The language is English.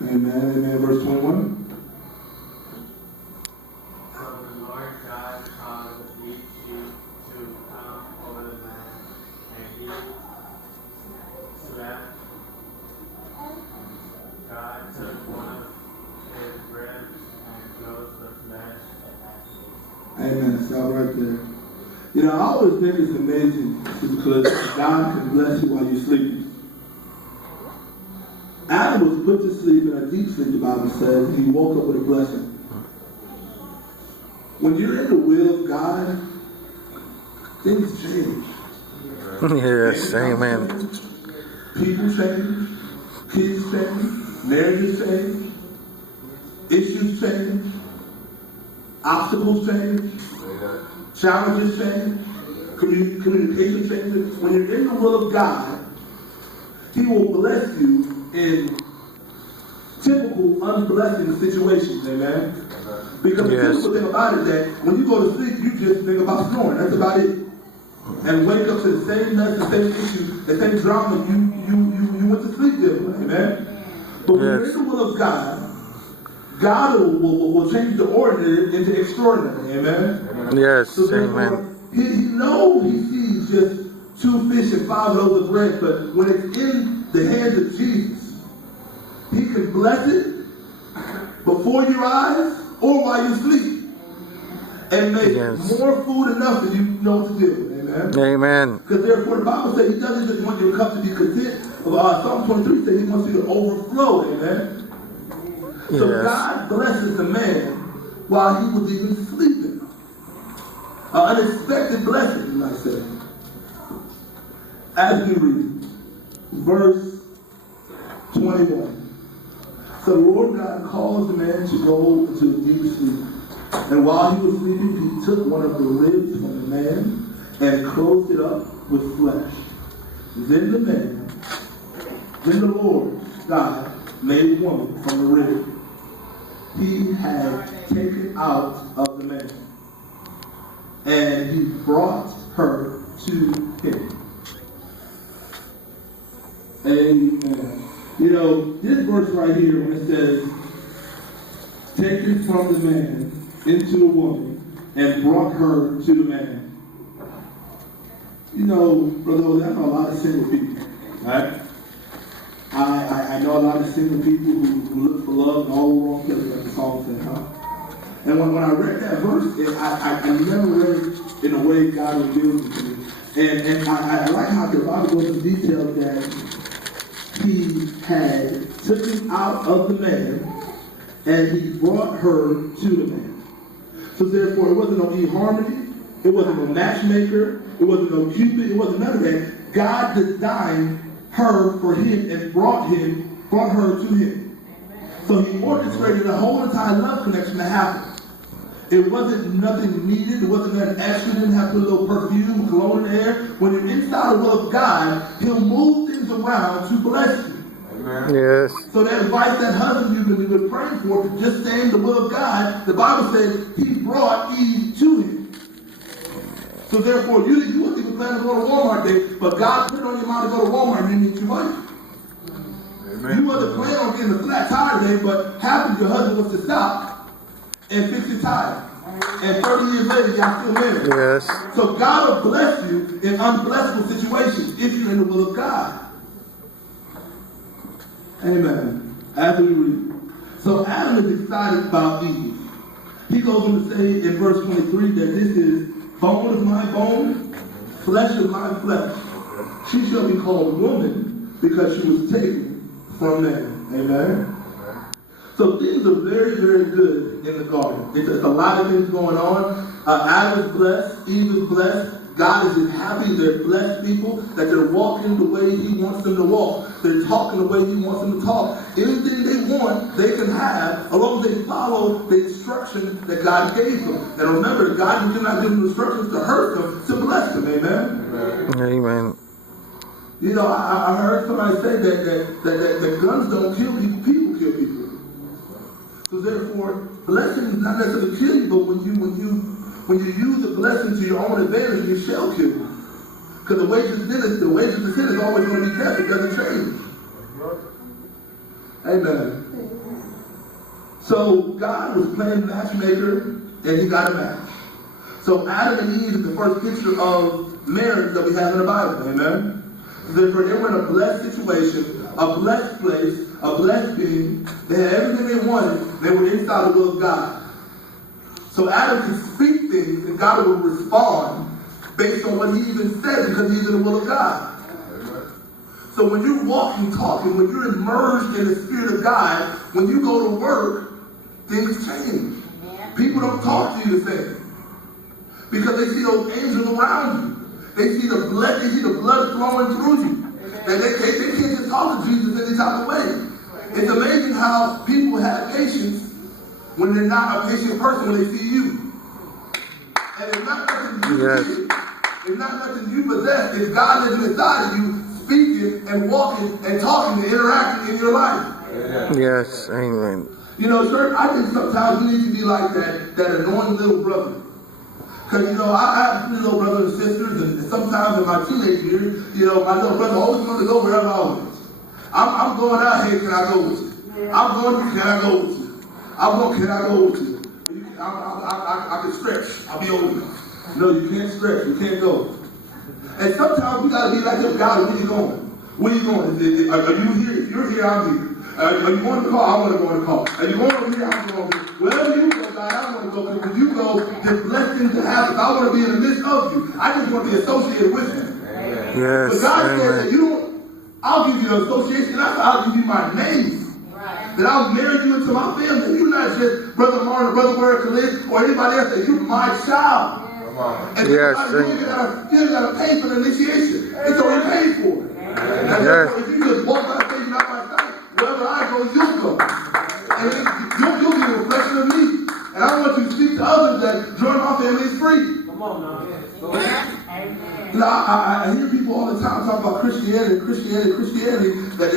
Amen. Amen. Verse 21. So the Lord God caused the deep sea to come over the land, and he slept. God took one of his ribs and closed the flesh and ate it. Amen. Stop right there. You know, I always think it's amazing because God can bless you while you're sleeping. Adam was put to sleep in a deep sleep, the Bible says, and he woke up with a blessing. When you're in the will of God, things change. Yes, amen. People change, kids change, marriages change, issues change, obstacles change, challenges change, communication changes. When you're in the will of God, He will bless you in typical unblessing situations, amen? Because the typical thing about it is that when you go to sleep, you just think about snoring. That's about it. And wake up to the same mess, the same issue, the same drama you went to sleep with, amen? But when you're in the will of God, God will change the ordinary into extraordinary, amen? Yes, so amen. He knows he sees just 2 fish and 5 loaves of bread, but when it's in the hands of Jesus, He can bless it before your eyes or while you sleep and make more food enough that you know what to do. Amen. Amen. Because therefore the Bible says He doesn't just want your cup to be content. Psalm 23 says He wants you to overflow. Amen. So God blesses the man while he was even sleeping. An unexpected blessing, you might say. As we read, verse 21. So the Lord God caused the man to go into a deep sleep. And while he was sleeping, He took one of the ribs from the man and closed it up with flesh. Then the Lord God made woman from the rib He had taken out of the man. And He brought her to him. Amen. You know, this verse right here, when it says, taken from the man into the woman and brought her to the man. You know, brother, I know a lot of single people, right? I know a lot of single people who look for love in all the wrong places, like the song said, huh? And when I read that verse, I never read it in a way God revealed it to me. And I like how the Bible goes into detail that He had taken out of the man and He brought her to the man. So therefore, it wasn't no eHarmony, it wasn't no matchmaker, it wasn't no Cupid, it wasn't none of that. God designed her for him and brought her to him. So He orchestrated a whole entire love connection to happen. It wasn't nothing needed. It wasn't nothing extra. You didn't have to put a little perfume, cologne in the air. When you're inside the will of God, He'll move things around to bless you. Amen. Yes. So that wife, that husband you've been praying for, just stay in the will of God, the Bible says He brought Eve to him. So therefore, you wasn't even planning to go to Walmart day, but God put it on your mind to go to Walmart and you meet your wife. Amen. You wasn't planning on getting a flat tire today, but happened your husband was to stop and fix your tire. And 30 years later, y'all still married. Yes. So God will bless you in unblessable situations if you're in the will of God. Amen. As we read. So Adam is excited about Eve. He goes on to say in verse 23 that this is bone of my bone, flesh of my flesh. She shall be called woman because she was taken from man. Amen. So things are very, very good in the garden. It's a lot of things going on. Adam is blessed. Eve is blessed. God is just happy. They're blessed people that they're walking the way He wants them to walk. They're talking the way He wants them to talk. Anything they want, they can have, as long as they follow the instruction that God gave them. And remember, God did not give them instructions to hurt them, to bless them. Amen? Amen. You know, I heard somebody say that guns don't kill people, people kill people. So therefore, blessings not necessarily kill you, but when you use the blessing to your own advantage, you shall kill you. Because the wages of sin is always going to be death. It doesn't change. Amen. So God was playing matchmaker, and he got a match. So Adam and Eve is the first picture of marriage that we have in the Bible. Amen. Therefore, they were in a blessed situation, a blessed place, a blessed being. They had everything they wanted. They were inside the will of God. So Adam could speak things, and God would respond based on what he even said, because he's in the will of God. So when you're walking, talking, when you're immersed in the Spirit of God, when you go to work, things change. People don't talk to you the same, because they see those angels around you. They see the blood flowing through you. And they can't just talk to Jesus any type of way. It's amazing how people have patience when they're not a patient person when they see you. And it's not nothing you did. It's not nothing you possess. It's God living inside of you, speaking and walking and talking and interacting in your life. Yes, amen. You know, church, I think sometimes we need to be like that annoying little brother. Because, you know, I have 3 little brothers and sisters, and sometimes in my teenage years, you know, my little brother always wanted to go wherever I was. I'm going out here, can I go with you? I'm going, can I go with you? Can I go with you? I can stretch. I'll be old enough. No, you can't stretch. You can't go. And sometimes we got to be like, yo, God, where you going? Where you going? Are you here? If you're here, I'm here. Are you going to the car? I want to go in the car. Are you going over here? I'm going over here. Wherever you go, God, I want to go. Because when you go, there's blessings to happen. I want to be in the midst of you. I just want to be associated with him. Yes, but God amen. said that you don't, I'll give you the association. I'll give you my name. That I'll marry you into my family. You're not just Brother Martin or Brother Word Khalid or anybody else. That you're my child. And yes, you don't got to pay for the initiation. It's already paid for. And yes. if you just walk by faith, not by sight, wherever I go, you'll go. And you'll be a reflection of me. And I want you to speak to others that join my family is free. Come on now. You know, I hear people all the time talk about Christianity, that